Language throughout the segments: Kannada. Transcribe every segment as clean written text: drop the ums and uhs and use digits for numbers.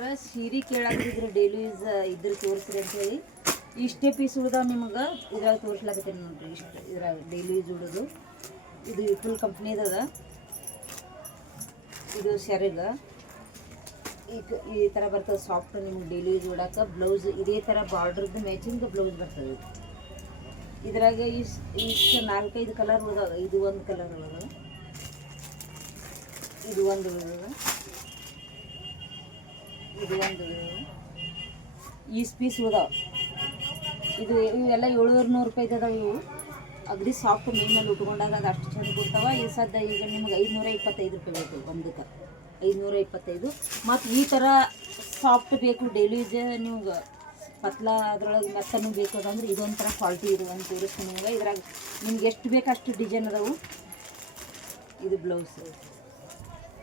ಕಸ್ಟಮರ್ ಸೀರೆ ಕೇಳಾಕಿದ್ರೆ ಡೈಲಿ ಯೂಸ್ ಇದ್ರ ತೋರಿಸ್ರಿ ಅಂತೇಳಿ ಇಷ್ಟೇ ಪೀಸ್ ಉಳ್ದಾವ ನಿಮಗೆ ಇದ್ರಾಗ ತೋರಿಸ್ಲಾಕತ್ತೀನಿ ನೋಡ್ರಿ. ಇಷ್ಟು ಇದ್ರಾಗ ಡೈಲಿ ಯೂಸ್ ಉಡೋದು ಇದು ಫುಲ್ ಕಂಪ್ನಿದದ. ಇದು ಸೆರಗ ಈ ಥರ ಬರ್ತದೆ ಸಾಫ್ಟ್ ನಿಮ್ಗೆ ಡೈಲಿ ಯೂಸ್ ಉಡಾಕ. ಬ್ಲೌಸ್ ಇದೇ ಥರ ಬಾರ್ಡ್ರದ್ದು ಮ್ಯಾಚಿಂಗ್ ಬ್ಲೌಸ್ ಬರ್ತದೆ. ಇದ್ರಾಗ ಇಷ್ಟು 4-5 ಕಲರ್ ಉಳ್ದಾವ. ಇದು ಒಂದು ಕಲರ್ ಉಳ್ದಾವ, ಇದು ಒಂದು ಉಳ್ದಾವ, ಇದು ಒಂದು ಪೀಸ್ ಉಳ್ದಾವ. ಇವೆಲ್ಲ 700 ರೂಪಾಯಿದು ಅದಾವೆ. ಇವು ಅಗದಿ ಸಾಫ್ಟ್ ಮೇಲೆ ಉಟ್ಕೊಂಡಾಗ ಅದು ಅಷ್ಟು ಚಂದ ಕೊಡ್ತಾವೆ. ಈ ಸದ್ದ ಈಗ ನಿಮ್ಗೆ 525 ರೂಪಾಯಿ ಬೇಕು ಒಂದಕ್ಕೆ, 525. ಮತ್ತು ಈ ಥರ ಸಾಫ್ಟ್ ಬೇಕು ಡೈಲಿ ಯೂಸ್ ನಿಮ್ಗೆ ಪತ್ಲ ಅದ್ರೊಳಗೆ ಮೆತ್ತನೂ ಬೇಕು ಅದಂದ್ರೆ ಇದೊಂಥರ ಕ್ವಾಲಿಟಿ ಇರುವಂತ ತೋರಿಸ್ತೀನಿ ನಿಮ್ಗೆ. ಇದ್ರಾಗ ನಿಮ್ಗೆ ಎಷ್ಟು ಬೇಕು ಅಷ್ಟು ಡಿಸೈನ್ ಅದಾವು. ಇದು ಬ್ಲೌಸ್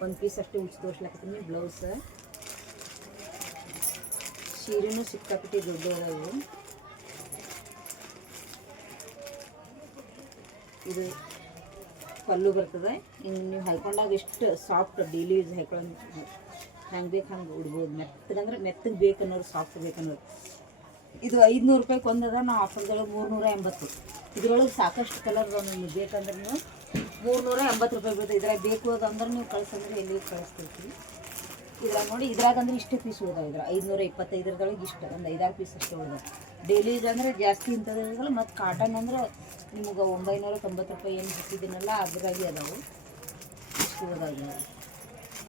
ಒಂದು ಪೀಸ್ ಅಷ್ಟು ಉಚ್ಚಿ ತೋರಿಸ್ಲಾಕತ್ತೀನಿ. ಬ್ಲೌಸ್ ಸೀರೆನೂ ಸಿಕ್ಕಾಪಟ್ಟಿ ದೊಡ್ಡ ಅದಾವು. ಇದು ಪಲ್ಲು ಬರ್ತದೆ. ಇನ್ನು ನೀವು ಹಾಕೊಂಡಾಗ ಎಷ್ಟು ಸಾಫ್ಟ್ ಡೈಲಿ ಯೂಸ್ ಹಾಕೊಳ್ಳೋ ಹೆಂಗೆ ಬೇಕು ಹಂಗೆ ಉಡ್ಬೋದು. ಮೆತ್ತಗಂದ್ರೆ ಮೆತ್ತಗೆ ಬೇಕನ್ನೋರು, ಸಾಫ್ಟ್ ಬೇಕನ್ನೋರು. ಇದು 500 ರೂಪಾಯಿಗೆ ಒಂದದ. ನಾವು ಆಫರ್ದೊಳಗೆ 380. ಇದ್ರೊಳಗೆ ಸಾಕಷ್ಟು ಕಲರ್ ನಿಮ್ಗೆ ಬೇಕಂದ್ರೆ ನೀವು 380 ರೂಪಾಯಿ ಬರ್ತದೆ. ಇದ್ರಾಗ ಬೇಕು ಅದಂದ್ರೆ ನೀವು ಕಳ್ಸಂದ್ರೆ ಎಲ್ಲಿಗೆ ಕಳಿಸ್ಕೊಳ್ತೀವಿ. ಇದ್ರಾಗ ನೋಡಿ, ಇದ್ರಾಗ ಅಂದ್ರೆ ಇಷ್ಟೇ ಪೀಸ್ ಉಳ್ದಾವೆ. ಇದ್ರ 525 ಇಷ್ಟ ಒಂದು 5-6 ಪೀಸ್ ಅಷ್ಟೇ ಉಳ್ದಾವೆ. ಡೈಲಿ ಯೂಸ್ ಅಂದರೆ ಜಾಸ್ತಿ ಇಂಥದ್ದಿರಲ್ಲ. ಮತ್ತು ಕಾಟನ್ ಅಂದ್ರೆ ನಿಮ್ಗೆ 990 ರೂಪಾಯಿ ಏನು ಸಿಕ್ಕಿದ್ದೀನಲ್ಲ ಅದ್ರಾಗೆ ಅದಾವೆ. ಇಷ್ಟು ಉಳ್ದಾವೆ.